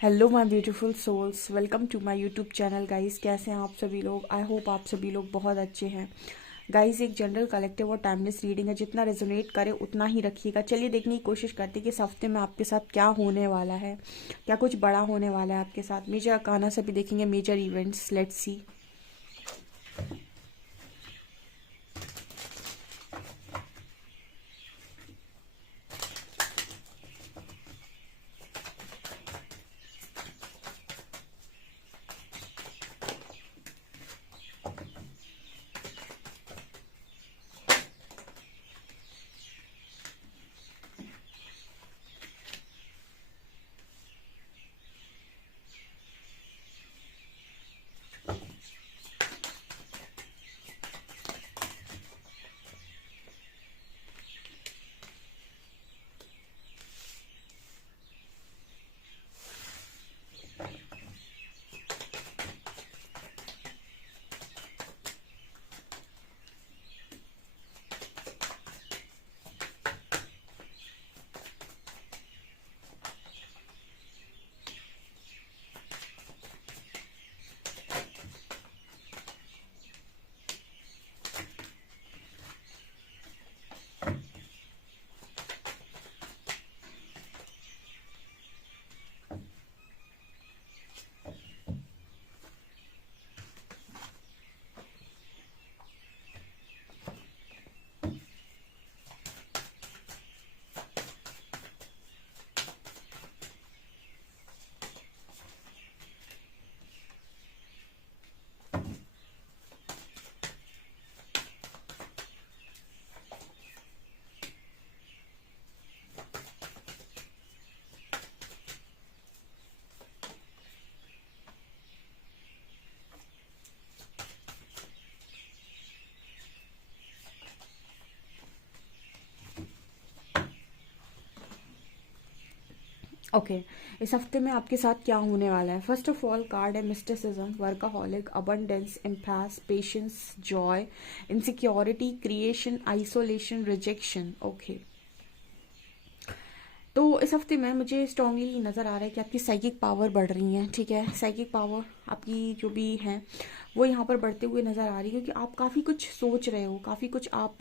Hello my beautiful souls, welcome to my YouTube channel guys. कैसे हैं आप सभी लोग? आई होप आप सभी लोग बहुत अच्छे हैं। गाइस, एक जनरल कलेक्टिव और टाइमलेस रीडिंग है, जितना रेजोनेट करे उतना ही रखिएगा। चलिए देखने की कोशिश करते हैं कि इस हफ्ते में आपके साथ क्या होने वाला है, क्या कुछ बड़ा होने वाला है आपके साथ। मेजर अकाना से भी देखेंगे major events. Let's see. Okay, इस हफ्ते में आपके साथ क्या होने वाला है? फर्स्ट ऑफ ऑल कार्ड है mysticism, workaholic, abundance, impasse, patience, joy, insecurity, creation, isolation, rejection. Okay, तो इस हफ्ते में मुझे स्ट्रांगली नज़र आ रहा है कि आपकी साइकिक पावर बढ़ रही है। ठीक है, साइकिक पावर आपकी जो भी है वो यहाँ पर बढ़ते हुए नज़र आ रही है, क्योंकि आप काफ़ी कुछ सोच रहे हो, काफ़ी कुछ आप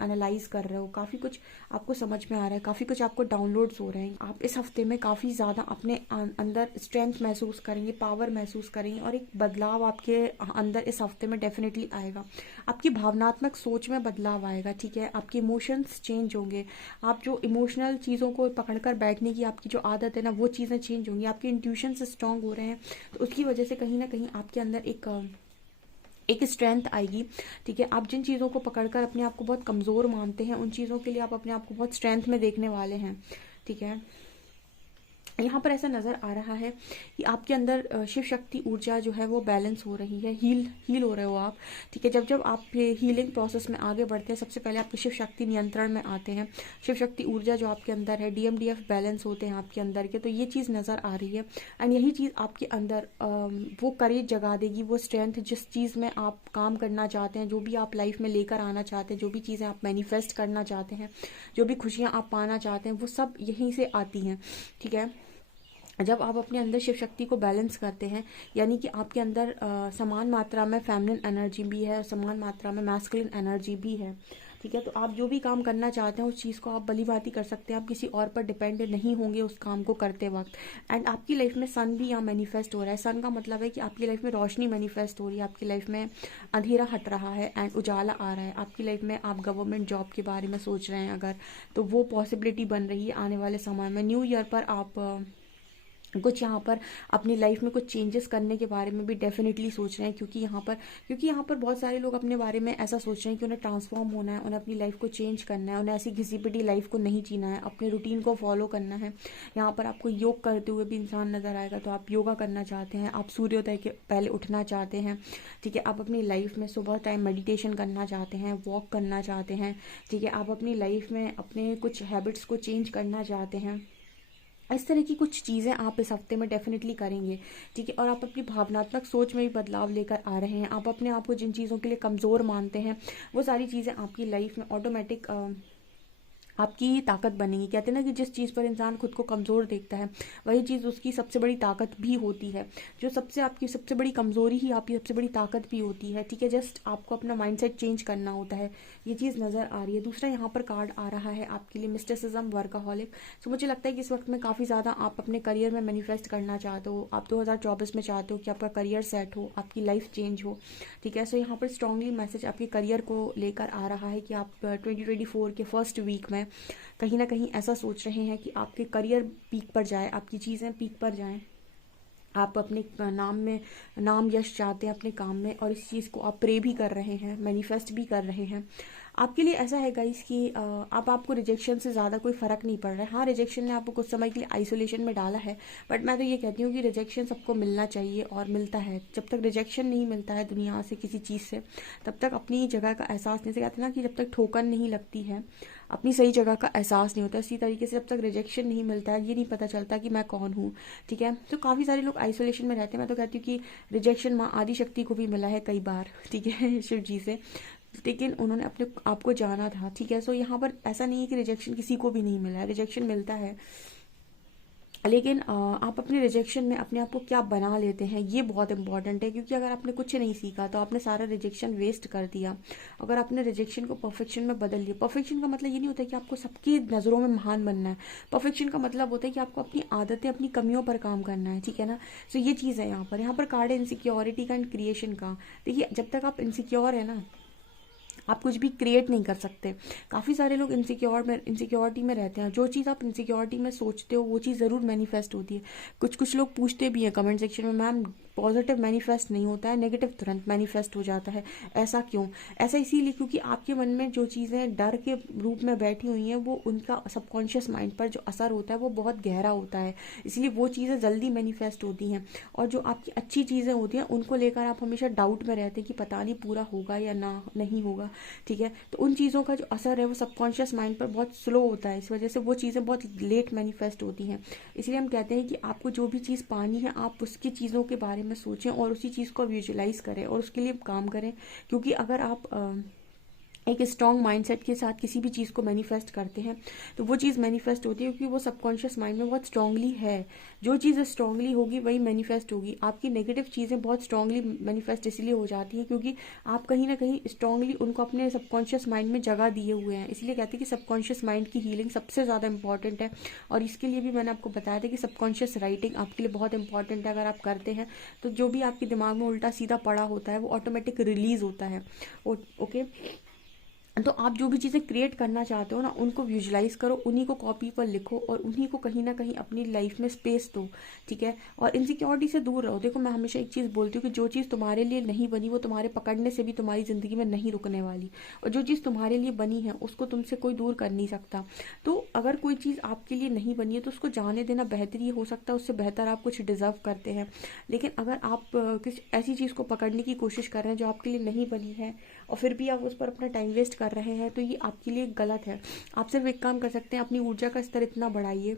एनालाइज कर रहे हो, काफ़ी कुछ आपको समझ में आ रहा है, काफ़ी कुछ आपको डाउनलोड्स हो रहे हैं। आप इस हफ्ते में काफ़ी ज़्यादा अपने अंदर स्ट्रेंथ महसूस करेंगे, पावर महसूस करेंगे, और एक बदलाव आपके अंदर इस हफ्ते में डेफिनेटली आएगा। आपकी भावनात्मक सोच में बदलाव आएगा। ठीक है, आपके इमोशंस चेंज होंगे। आप जो इमोशनल चीज़ों को पकड़कर बैठने की आपकी जो आदत है ना, वो चीज़ें चेंज होंगी। आपके इंट्यूशंस स्ट्रांग हो रहे हैं, तो उसकी वजह से कहीं ना कहीं आपके अंदर एक स्ट्रेंथ आएगी। ठीक है, आप जिन चीज़ों को पकड़कर अपने आप को बहुत कमज़ोर मानते हैं, उन चीज़ों के लिए आप अपने आप को बहुत स्ट्रेंथ में देखने वाले हैं। ठीक है, यहाँ पर ऐसा नज़र आ रहा है कि आपके अंदर शिव शक्ति ऊर्जा जो है वो बैलेंस हो रही है, हील हो रहे हो आप। ठीक है, जब जब आप हीलिंग प्रोसेस में आगे बढ़ते हैं, सबसे पहले आपके शिव शक्ति नियंत्रण में आते हैं। शिव शक्ति ऊर्जा जो आपके अंदर है, डीएमडीएफ बैलेंस होते हैं आपके अंदर के, तो ये चीज़ नज़र आ रही है। एंड यही चीज़ आपके अंदर वो करेज जगा देगी, वो स्ट्रेंथ, जिस चीज़ में आप काम करना चाहते हैं, जो भी आप लाइफ में लेकर आना चाहते हैं, जो भी चीज़ें आप मैनिफेस्ट करना चाहते हैं, जो भी खुशियाँ आप पाना चाहते हैं, वो सब यहीं से आती हैं। ठीक है, जब आप अपने अंदर शिव शक्ति को बैलेंस करते हैं, यानी कि आपके अंदर समान मात्रा में फेमिनिन एनर्जी भी है, समान मात्रा में मैस्कुलिन एनर्जी भी है। ठीक है, तो आप जो भी काम करना चाहते हैं उस चीज़ को आप भलीभांति कर सकते हैं। आप किसी और पर डिपेंड नहीं होंगे उस काम को करते वक्त। एंड आपकी लाइफ में सन भी यहाँ मैनिफेस्ट हो रहा है। सन का मतलब है कि आपकी लाइफ में रोशनी मैनिफेस्ट हो रही है, आपकी लाइफ में अंधेरा हट रहा है एंड उजाला आ रहा है। आपकी लाइफ में आप गवर्नमेंट जॉब के बारे में सोच रहे हैं अगर, तो वो पॉसिबिलिटी बन रही है आने वाले समय में। न्यू ईयर पर आप कुछ यहाँ पर अपनी लाइफ में कुछ चेंजेस करने के बारे में भी डेफिनेटली सोच रहे हैं, क्योंकि यहाँ पर बहुत सारे लोग अपने बारे में ऐसा सोच रहे हैं कि उन्हें ट्रांसफॉर्म होना है, उन्हें अपनी लाइफ को चेंज करना है, उन्हें ऐसी घिसी पिटी लाइफ को नहीं जीना है, अपने रूटीन को फॉलो करना है। यहाँ पर आपको योग करते हुए भी इंसान नज़र आएगा, तो आप योगा करना चाहते हैं, आप सूर्योदय के पहले उठना चाहते हैं। ठीक है, आप अपनी लाइफ में सुबह टाइम मेडिटेशन करना चाहते हैं, वॉक करना चाहते हैं। ठीक है, आप अपनी लाइफ में अपने कुछ हैबिट्स को चेंज करना चाहते हैं। इस तरह की कुछ चीज़ें आप इस हफ्ते में डेफिनेटली करेंगे। ठीक है, और आप अपनी भावनात्मक सोच में भी बदलाव लेकर आ रहे हैं। आप अपने आप को जिन चीज़ों के लिए कमज़ोर मानते हैं, वो सारी चीज़ें आपकी लाइफ में ऑटोमेटिक आपकी ताकत बनेगी। कहते हैं ना कि जिस चीज़ पर इंसान खुद को कमज़ोर देखता है वही चीज़ उसकी सबसे बड़ी ताकत भी होती है। जो सबसे आपकी सबसे बड़ी कमज़ोरी ही आपकी सबसे बड़ी ताकत भी होती है। ठीक है, जस्ट आपको अपना माइंडसेट चेंज करना होता है। ये चीज़ नज़र आ रही है। दूसरा यहाँ पर कार्ड आ रहा है आपके लिए मिस्टिसिज्म, वर्काहॉलिक। सो मुझे लगता है कि इस वक्त में काफ़ी ज़्यादा आप अपने करियर में मैनिफेस्ट करना चाहते हो। आप 2024 में चाहते हो कि आपका करियर सेट हो, आपकी लाइफ चेंज हो। ठीक है, सो यहाँ पर स्ट्रांगली मैसेज आपके करियर को लेकर आ रहा है कि आप 2024 के फर्स्ट वीक में कहीं ना कहीं ऐसा सोच रहे हैं कि आपके करियर पीक पर जाए, आपकी चीज़ें पीक पर जाएं। आप अपने नाम में नाम यश चाहते हैं अपने काम में, और इस चीज़ को आप प्रे भी कर रहे हैं, मैनिफेस्ट भी कर रहे हैं। आपके लिए ऐसा है गाइस कि अब आपको रिजेक्शन से ज़्यादा कोई फ़र्क नहीं पड़ रहा है। हाँ, रिजेक्शन ने आपको कुछ समय के लिए आइसोलेशन में डाला है, बट मैं तो ये कहती हूँ कि रिजेक्शन सबको मिलना चाहिए और मिलता है। जब तक रिजेक्शन नहीं मिलता है दुनिया से, किसी चीज़ से, तब तक अपनी जगह का एहसास नहीं। से कहते हैं ना कि जब तक ठोकर नहीं लगती है अपनी सही जगह का एहसास नहीं होता। इसी तरीके से जब तक रिजेक्शन नहीं मिलता है ये नहीं पता चलता कि मैं कौन हूँ। ठीक है, तो काफ़ी सारे लोग आइसोलेशन में रहते हैं। मैं तो कहती हूँ कि रिजेक्शन माँ आदि शक्ति को भी मिला है कई बार, ठीक है, शिव जी से, लेकिन उन्होंने अपने आप को जाना था। ठीक है, सो यहाँ पर ऐसा नहीं है कि रिजेक्शन किसी को भी नहीं मिला है, रिजेक्शन मिलता है, लेकिन आप अपने रिजेक्शन में अपने आप को क्या बना लेते हैं ये बहुत इंपॉर्टेंट है। क्योंकि अगर आपने कुछ नहीं सीखा तो आपने सारा रिजेक्शन वेस्ट कर दिया। अगर आपने रिजेक्शन को परफेक्शन में बदल लिया, परफेक्शन का मतलब ये नहीं होता कि आपको सबकी नज़रों में महान बनना है। परफेक्शन का मतलब होता है कि आपको अपनी आदतें, अपनी कमियों पर काम करना है। ठीक है ना, सो ये चीज़ है यहाँ पर कार्ड है इनसिक्योरिटी का एंड क्रिएशन का। देखिए, जब तक आप इनसिक्योर है ना, आप कुछ भी क्रिएट नहीं कर सकते। काफ़ी सारे लोग इनसिक्योरिटी में रहते हैं। जो चीज़ आप इनसिक्योरिटी में सोचते हो वो चीज़ ज़रूर मैनिफेस्ट होती है। कुछ लोग पूछते भी हैं कमेंट सेक्शन में, मैम पॉजिटिव मैनिफेस्ट नहीं होता है, नेगेटिव तुरंत मैनिफेस्ट हो जाता है, ऐसा क्यों? ऐसा इसीलिए क्योंकि आपके मन में जो चीज़ें डर के रूप में बैठी हुई हैं वो उनका सबकॉन्शियस माइंड पर जो असर होता है वो बहुत गहरा होता है, इसलिए वो चीज़ें जल्दी मैनिफेस्ट होती हैं। और जो आपकी अच्छी चीज़ें होती हैं उनको लेकर आप हमेशा डाउट में रहते हैं कि पता नहीं पूरा होगा या ना नहीं होगा। ठीक है, तो उन चीज़ों का जो असर है वो सबकॉन्शियस माइंड पर बहुत स्लो होता है, इस वजह से वो चीज़ें बहुत लेट मैनिफेस्ट होती हैं। इसलिए हम कहते हैं कि आपको जो भी चीज़ पानी है आप उसकी चीज़ों के बारे में सोचें और उसी चीज़ को विजुलाइज करें और उसके लिए काम करें। क्योंकि अगर आप एक स्ट्रॉन्ग माइंडसेट के साथ किसी भी चीज़ को मैनिफेस्ट करते हैं तो वो चीज़ मैनिफेस्ट होती है, क्योंकि वो सबकॉन्शियस माइंड में बहुत स्ट्रांगली है। जो चीज़ स्ट्रांगली होगी वही मैनिफेस्ट होगी। आपकी नेगेटिव चीज़ें बहुत स्ट्रांगली मैनिफेस्ट इसलिए हो जाती हैं क्योंकि आप कहीं ना कहीं स्ट्रांगली उनको अपने सबकॉन्शियस माइंड में जगह दिए हुए हैं। इसलिए कहते हैं कि सबकॉन्शियस माइंड की हीलिंग सबसे ज़्यादा इंपॉर्टेंट है। और इसके लिए भी मैंने आपको बताया था कि सबकॉन्शियस राइटिंग आपके लिए बहुत इंपॉर्टेंट है। अगर आप करते हैं तो जो भी आपके दिमाग में उल्टा सीधा पड़ा होता है वो ऑटोमेटिक रिलीज होता है। ओके, तो आप जो भी चीज़ें क्रिएट करना चाहते हो ना उनको विजुलाइज करो, उन्हीं को कॉपी पर लिखो और उन्हीं को कहीं ना कहीं अपनी लाइफ में स्पेस दो। ठीक है, और इनसिक्योरिटी से दूर रहो। देखो, मैं हमेशा एक चीज़ बोलती हूँ कि जो चीज़ तुम्हारे लिए नहीं बनी वो तुम्हारे पकड़ने से भी तुम्हारी ज़िंदगी में नहीं रुकने वाली, और जो चीज़ तुम्हारे लिए बनी है उसको तुमसे कोई दूर कर नहीं सकता। तो अगर कोई चीज़ आपके लिए नहीं बनी है तो उसको जाने देना बेहतर ही हो सकता है, उससे बेहतर आप कुछ डिजर्व करते हैं। लेकिन अगर आप किसी ऐसी चीज़ को पकड़ने की कोशिश कर रहे हैं जो आपके लिए नहीं बनी है और फिर भी आप उस पर अपना टाइम वेस्ट कर रहे हैं तो ये आपके लिए गलत है। आप सिर्फ एक काम कर सकते हैं, अपनी ऊर्जा का स्तर इतना बढ़ाइए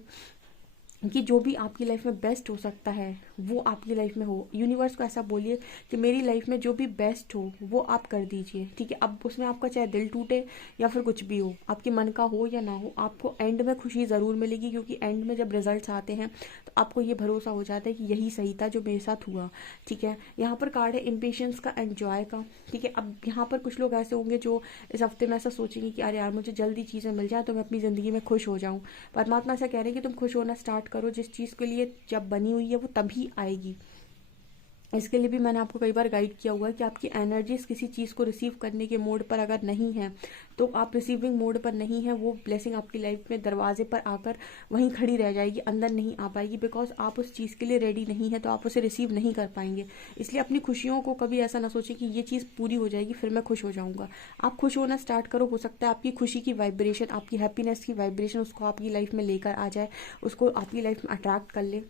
कि जो भी आपकी लाइफ में बेस्ट हो सकता है वो आपकी लाइफ में हो। यूनिवर्स को ऐसा बोलिए कि मेरी लाइफ में जो भी बेस्ट हो वो आप कर दीजिए। ठीक है, अब उसमें आपका चाहे दिल टूटे या फिर कुछ भी हो, आपके मन का हो या ना हो, आपको एंड में खुशी ज़रूर मिलेगी। क्योंकि एंड में जब रिजल्ट्स आते हैं तो आपको ये भरोसा हो जाता है कि यही सही था जो मेरे साथ हुआ। ठीक है, यहाँ पर कार्ड है इम्पेशंस का, एंजॉय का। ठीक है, अब यहाँ पर कुछ लोग ऐसे होंगे जो इस हफ्ते में ऐसा सोचेंगे कि अरे यार मुझे जल्दी चीज़ें मिल जाए तो मैं अपनी ज़िंदगी में खुश हो जाऊँ। परमात्मा ऐसा कह रहे हैं कि तुम खुश होना स्टार्ट करो। जिस चीज़ के लिए जब बनी हुई है वो तभी आएगी। इसके लिए भी मैंने आपको कई बार गाइड किया हुआ है कि आपकी एनर्जीज किसी चीज़ को रिसीव करने के मोड पर अगर नहीं है तो आप रिसीविंग मोड पर नहीं है, वो ब्लेसिंग आपकी लाइफ में दरवाजे पर आकर वहीं खड़ी रह जाएगी, अंदर नहीं आ पाएगी। बिकॉज आप उस चीज़ के लिए रेडी नहीं है तो आप उसे रिसीव नहीं कर पाएंगे। इसलिए अपनी खुशियों को कभी ऐसा ना सोचें कि ये चीज़ पूरी हो जाएगी फिर मैं खुश हो जाऊंगा। आप खुश होना स्टार्ट करो, हो सकता है आपकी खुशी की वाइब्रेशन, आपकी हैप्पीनेस की वाइब्रेशन उसको आपकी लाइफ में लेकर आ जाए, उसको आपकी लाइफ में अट्रैक्ट कर ले।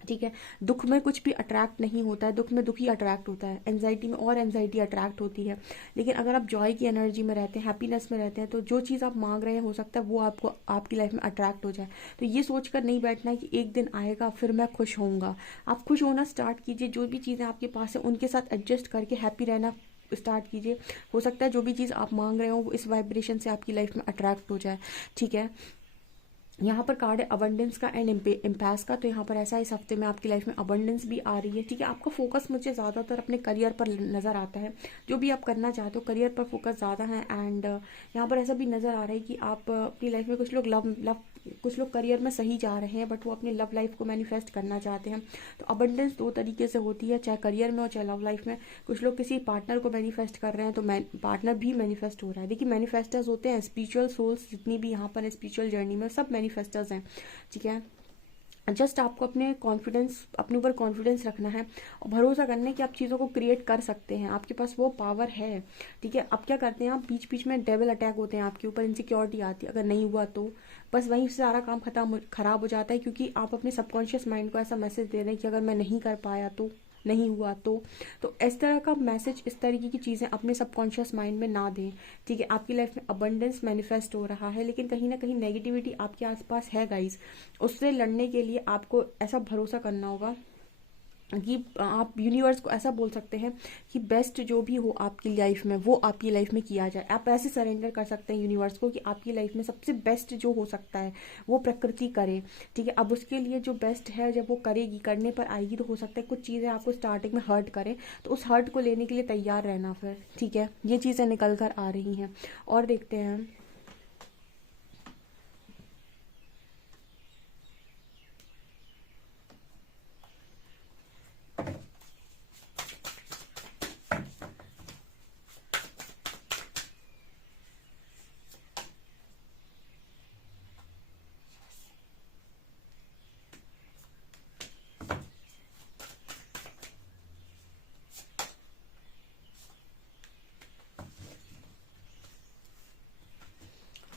ठीक है, दुख में कुछ भी अट्रैक्ट नहीं होता है, दुख में दुख ही अट्रैक्ट होता है। एंजाइटी में और एंजाइटी अट्रैक्ट होती है। लेकिन अगर आप जॉय की एनर्जी में रहते हैं, हैप्पीनेस में रहते हैं, तो जो चीज़ आप मांग रहे हैं हो सकता है वो आपको आपकी लाइफ में अट्रैक्ट हो जाए। तो ये सोचकर नहीं बैठना है कि एक दिन आएगा फिर मैं खुश होऊंगा। आप खुश होना स्टार्ट कीजिए, जो भी चीज़ें आपके पास है उनके साथ एडजस्ट करके हैप्पी रहना स्टार्ट कीजिए। हो सकता है जो भी चीज़ आप मांग रहे हो वो इस वाइब्रेशन से आपकी लाइफ में अट्रैक्ट हो जाए, ठीक है। यहाँ पर कार्ड है अबंडेंस का एंड इम्पैस का। तो यहाँ पर ऐसा इस हफ्ते में आपकी लाइफ में अबंडेंस भी आ रही है, ठीक है। आपका फोकस मुझे ज़्यादातर अपने करियर पर नज़र आता है। जो भी आप करना चाहते हो करियर पर फोकस ज़्यादा है। एंड यहाँ पर ऐसा भी नज़र आ रहा है कि आप अपनी लाइफ में कुछ लोग करियर में सही जा रहे हैं बट वो अपनी लव लाइफ को मैनिफेस्ट करना चाहते हैं। तो अबंडेंस दो तरीके से होती है, चाहे करियर में हो चाहे लव लाइफ में। कुछ लोग किसी पार्टनर को मैनिफेस्ट कर रहे हैं तो पार्टनर भी मैनिफेस्ट हो रहा है। देखिए मैनिफेस्टर्स होते हैं स्पिरिचुअल सोल्स, जितनी भी यहाँ पर स्पिरिचुअल जर्नी में सब मैनिफेस्टर्स हैं, ठीक है। जस्ट आपको अपने ऊपर कॉन्फिडेंस रखना है और भरोसा करना है कि आप चीज़ों को क्रिएट कर सकते हैं, आपके पास वो पावर है, ठीक है। अब क्या करते हैं आप, बीच बीच में डेविल अटैक होते हैं आपके ऊपर, इनसिक्योरिटी आती है, अगर नहीं हुआ तो बस वहीं से सारा काम खराब हो जाता है, क्योंकि आप अपने सबकॉन्शियस माइंड को ऐसा मैसेज दे रहे हैं कि अगर मैं नहीं कर पाया तो, नहीं हुआ तो इस तरह का मैसेज, इस तरीके की चीज़ें अपने सबकॉन्शियस माइंड में ना दें, ठीक है। आपकी लाइफ में अबंडेंस मैनिफेस्ट हो रहा है लेकिन कहीं ना कहीं नेगेटिविटी आपके आसपास है गाइस। उससे लड़ने के लिए आपको ऐसा भरोसा करना होगा कि आप यूनिवर्स को ऐसा बोल सकते हैं कि बेस्ट जो भी हो आपकी लाइफ में वो आपकी लाइफ में किया जाए। आप ऐसे सरेंडर कर सकते हैं यूनिवर्स को कि आपकी लाइफ में सबसे बेस्ट जो हो सकता है वो प्रकृति करे, ठीक है। अब उसके लिए जो बेस्ट है जब वो करेगी, करने पर आएगी, तो हो सकता है कुछ चीज़ें आपको स्टार्टिंग में हर्ट करें, तो उस हर्ट को लेने के लिए तैयार रहना फिर, ठीक है। ये चीज़ें निकल कर आ रही हैं और देखते हैं।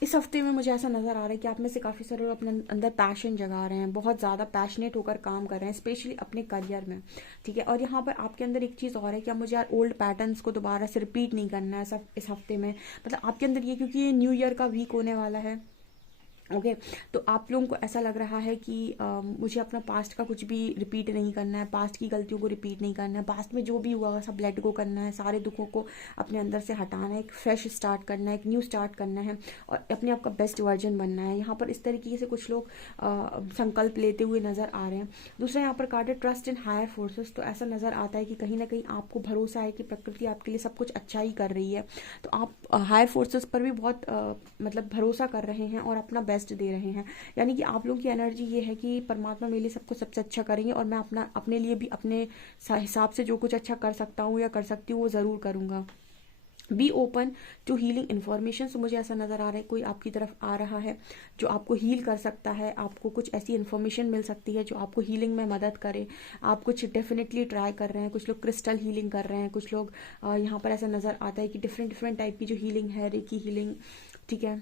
इस हफ्ते में मुझे ऐसा नज़र आ रहा है कि आप में से काफ़ी सारे लोग अपने अंदर पैशन जगा रहे हैं, बहुत ज़्यादा पैशनेट होकर काम कर रहे हैं, स्पेशली अपने करियर में, ठीक है। और यहाँ पर आपके अंदर एक चीज़ और है कि अब मुझे यार ओल्ड पैटर्न्स को दोबारा से रिपीट नहीं करना है सब इस हफ्ते में। मतलब आपके अंदर ये, क्योंकि ये न्यू ईयर का वीक होने वाला है, ओके तो आप लोगों को ऐसा लग रहा है कि मुझे अपना पास्ट का कुछ भी रिपीट नहीं करना है, पास्ट की गलतियों को रिपीट नहीं करना है, पास्ट में जो भी हुआ सब लेट गो करना है, सारे दुखों को अपने अंदर से हटाना है, एक फ्रेश स्टार्ट करना है, एक न्यू स्टार्ट करना है और अपने आप का बेस्ट वर्जन बनना है। यहाँ पर इस तरीके से कुछ लोग संकल्प लेते हुए नज़र आ रहे हैं। दूसरा यहाँ पर कार्ड है ट्रस्ट इन हायर फोर्सेस। तो ऐसा नज़र आता है कि कहीं ना कहीं आपको भरोसा है कि प्रकृति आपके लिए सब कुछ अच्छा ही कर रही है, तो आप हायर फोर्सेस पर भी बहुत मतलब भरोसा कर रहे हैं और अपना बेस्ट दे रहे हैं। यानी कि आप लोगों की एनर्जी ये है कि परमात्मा मेरे लिए सब कुछ सबसे अच्छा करेंगे और मैं अपने लिए भी अपने हिसाब से जो कुछ अच्छा कर सकता हूँ या कर सकती हूँ वो ज़रूर करूँगा। Be open to healing information. So मुझे ऐसा नज़र आ रहा है कोई आपकी तरफ आ रहा है जो आपको हील कर सकता है, आपको कुछ ऐसी इन्फॉर्मेशन मिल सकती है जो आपको हीलिंग में मदद करे। आप कुछ डेफिनेटली ट्राई कर रहे हैं, कुछ लोग क्रिस्टल हीलिंग कर रहे हैं, कुछ लोग यहाँ पर ऐसा नज़र आता है कि डिफरेंट डिफरेंट टाइप की जो हीलिंग है, रेकी हीलिंग, ठीक है।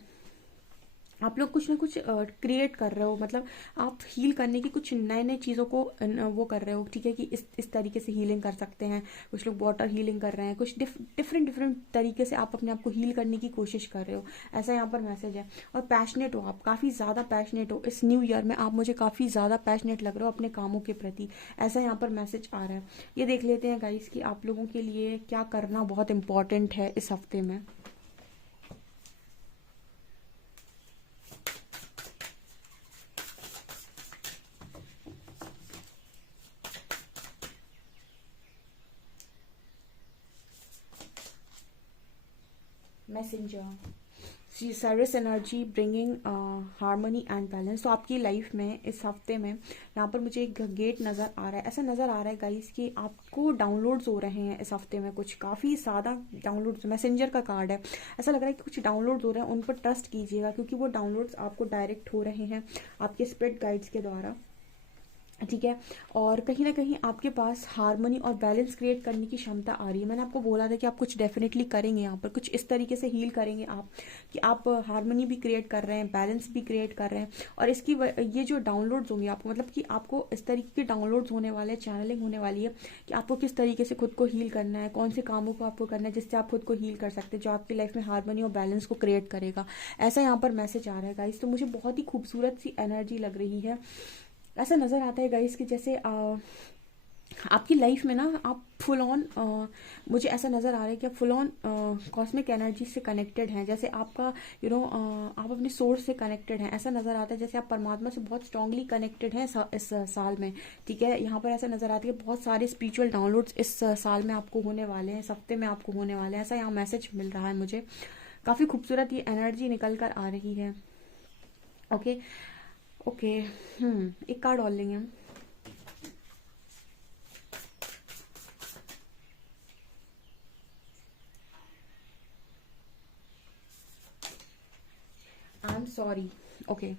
आप लोग कुछ ना कुछ क्रिएट कर रहे हो, मतलब आप हील करने की कुछ नए नए चीज़ों को वो कर रहे हो, ठीक है, कि इस तरीके से हीलिंग कर सकते हैं। कुछ लोग वाटर हीलिंग कर रहे हैं, कुछ डिफरेंट डिफरेंट तरीके से आप अपने आप को हील करने की कोशिश कर रहे हो, ऐसा यहाँ पर मैसेज है। और पैशनेट हो, आप काफ़ी ज़्यादा पैशनेट हो इस न्यू ईयर में, आप मुझे काफ़ी ज़्यादा पैशनेट लग रहे हो अपने कामों के प्रति, ऐसा यहाँ पर मैसेज आ रहा है। ये देख लेते हैं गाइस कि आप लोगों के लिए क्या करना बहुत इंपॉर्टेंट है इस हफ्ते में। Messenger service energy bringing harmony and balance. तो आपकी लाइफ में इस हफ्ते में यहाँ पर मुझे एक गेट नज़र आ रहा है, ऐसा नज़र आ रहा है गाइस कि आपको डाउनलोड्स हो रहे हैं इस हफ्ते में, कुछ काफ़ी ज़्यादा डाउनलोड्स। मैसेंजर का कार्ड है, ऐसा लग रहा है कि कुछ डाउनलोड्स हो रहे हैं, उन पर ट्रस्ट कीजिएगा क्योंकि वो डाउनलोड्स आपको डायरेक्ट हो रहे हैं आपके स्पिरिट गाइड्स के द्वारा, ठीक है। और कहीं ना कहीं आपके पास हार्मनी और बैलेंस क्रिएट करने की क्षमता आ रही है। मैंने आपको बोला था कि आप कुछ डेफिनेटली करेंगे, यहाँ पर कुछ इस तरीके से हील करेंगे आप कि आप हार्मनी भी क्रिएट कर रहे हैं, बैलेंस भी क्रिएट कर रहे हैं। और ये जो डाउनलोड्स होंगे आपको, मतलब कि आपको इस तरीके के डाउनलोड्स होने वाले हैं, चैनलिंग होने वाली है कि आपको किस तरीके से खुद को हील करना है, कौन से कामों को आपको करना है जिससे आप खुद को हील कर सकते हैं, जो आपकी लाइफ में हार्मनी और बैलेंस को क्रिएट करेगा, ऐसा यहाँ पर मैसेज आ रहा है गाइस। तो मुझे बहुत ही खूबसूरत सी एनर्जी लग रही है। ऐसा नज़र आता है गाइस कि जैसे आपकी लाइफ में ना आप फुल ऑन, मुझे ऐसा नज़र आ रहा है कि आप फुल ऑन कॉस्मिक एनर्जी से कनेक्टेड हैं, जैसे आपका आप अपने सोर्स से कनेक्टेड हैं। ऐसा नज़र आता है जैसे आप परमात्मा से बहुत स्ट्रांगली कनेक्टेड हैं इस साल में, ठीक है। यहाँ पर ऐसा नज़र आता है कि बहुत सारे स्पिरिचुअल डाउनलोड्स इस साल में आपको होने वाले हैं, इस हफ्ते में आपको होने वाले हैं, ऐसा यहाँ मैसेज मिल रहा है मुझे। काफ़ी खूबसूरत ये एनर्जी निकल कर आ रही है। ओके ओके, एक कार्ड और लेंगे हम। I am sorry. Okay,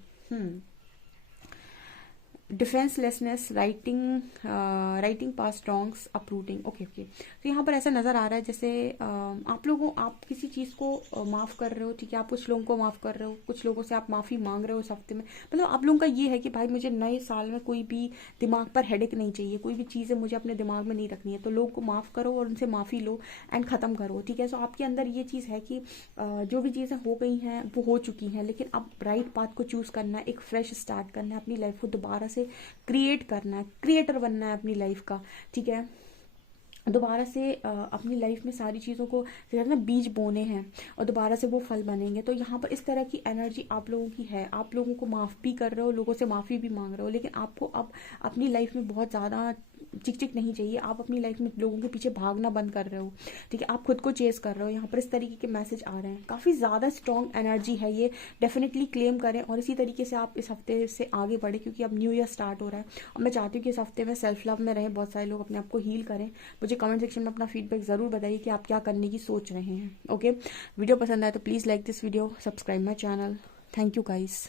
defencelessness, righting past wrongs, uprooting. Okay okay, तो यहाँ पर ऐसा नज़र आ रहा है जैसे आप किसी चीज़ को माफ़ कर रहे हो, ठीक है। आप कुछ लोगों को माफ़ कर रहे हो, कुछ लोगों से आप माफ़ी मांग रहे हो इस हफ्ते में। मतलब आप लोगों का ये है कि भाई मुझे नए साल में कोई भी दिमाग पर हेडेक नहीं चाहिए, कोई भी चीज़ें मुझे अपने दिमाग में नहीं रखनी है। तो लोगों को माफ़ करो और उनसे माफ़ी लो एंड ख़त्म करो, ठीक है। सो आपके अंदर ये चीज़ है कि जो भी चीज़ें हो गई हैं वो हो चुकी हैं, लेकिन अब राइट पाथ को चूज़ करना है, एक फ्रेश स्टार्ट करना है, अपनी लाइफ को दोबारा से क्रिएट करना है, क्रिएटर बनना है अपनी लाइफ का, ठीक है। दोबारा से अपनी लाइफ में सारी चीज़ों को कहते हैं ना बीज बोने हैं और दोबारा से वो फल बनेंगे। तो यहाँ पर इस तरह की एनर्जी आप लोगों की है। आप लोगों को माफ़ भी कर रहे हो, लोगों से माफ़ी भी मांग रहे हो, लेकिन आपको अब अपनी लाइफ में बहुत ज़्यादा चिक चिक नहीं चाहिए। आप अपनी लाइफ में लोगों के पीछे भागना बंद कर रहे हो, ठीक है। आप खुद को चेस कर रहे हो। यहाँ पर इस तरीके के मैसेज आ रहे हैं। काफ़ी ज़्यादा स्ट्रॉन्ग एनर्जी है ये, डेफिनेटली क्लेम करें और इसी तरीके से आप इस हफ्ते से आगे बढ़े, क्योंकि अब न्यू ईयर स्टार्ट हो रहा है और मैं चाहती हूँ कि इस हफ्ते में सेल्फ लव में रहें, बहुत सारे लोग अपने आप को हील करें। मुझे कमेंट सेक्शन में अपना फीडबैक ज़रूर बताइए कि आप क्या करने की सोच रहे हैं। ओके, वीडियो पसंद आए तो please like this video, subscribe my channel. Thank you guys.